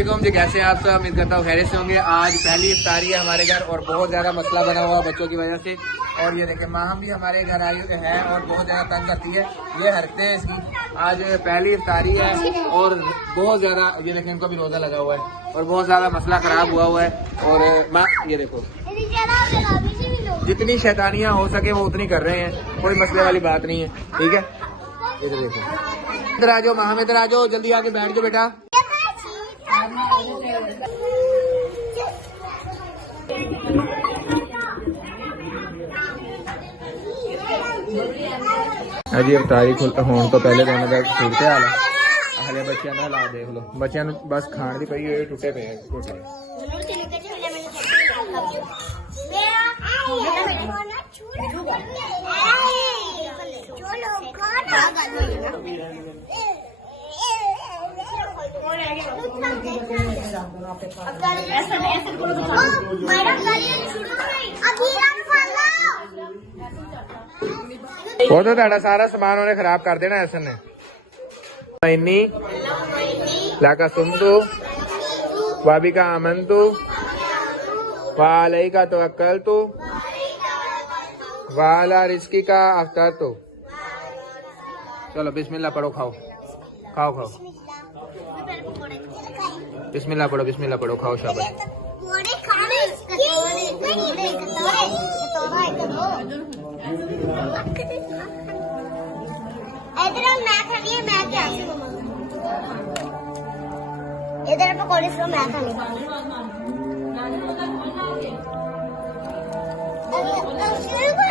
वालेकुम जी, कैसे हैं आप सब? उम्मीद करता हूँ खैरियत से होंगे। आज पहली इफ्तारी है हमारे घर और बहुत ज्यादा मसला बना हुआ बच्चों की वजह से। और ये देखें माँ भी हमारे घर आई है और बहुत ज्यादा तंग करती है, ये हरकतें हैं इसकी। आज पहली इफ्तारी है और बहुत ज्यादा ये देखें इनको भी रोजा लगा हुआ है और बहुत ज्यादा मसला खराब हुआ है। और माँ ये देखो जितनी शैतानियाँ हो सके वो उतनी कर रहे हैं, कोई मसले वाली बात नहीं है, ठीक है। इधर देखो, इधर आ जाओ माँ, इधर आ जाओ, जल्दी आके बैठ जाओ बेटा। अजी अफ्तारी होने तो पहले तो उन्होंने सूरत हाल है हले बच्चों का हालात देख लो। बच्चों बस खाने की पई हुई टुटे पे रोटी। वो तो ताड़ा सारा सामान उन्हें खराब कर देना ऐसा ने। इन्नी लाका सुमदू वाबी का आमंतु वालई का तो अक्कल तो वाला रिस्की का अफ्तार तो। चलो बिस्मिल्लाह पढ़ो, खाओ खाओ खाओ, बिस्मिल्लाह पढ़ो, खाओ शाबाश। इधर पकौड़े से मैं खाने शुरू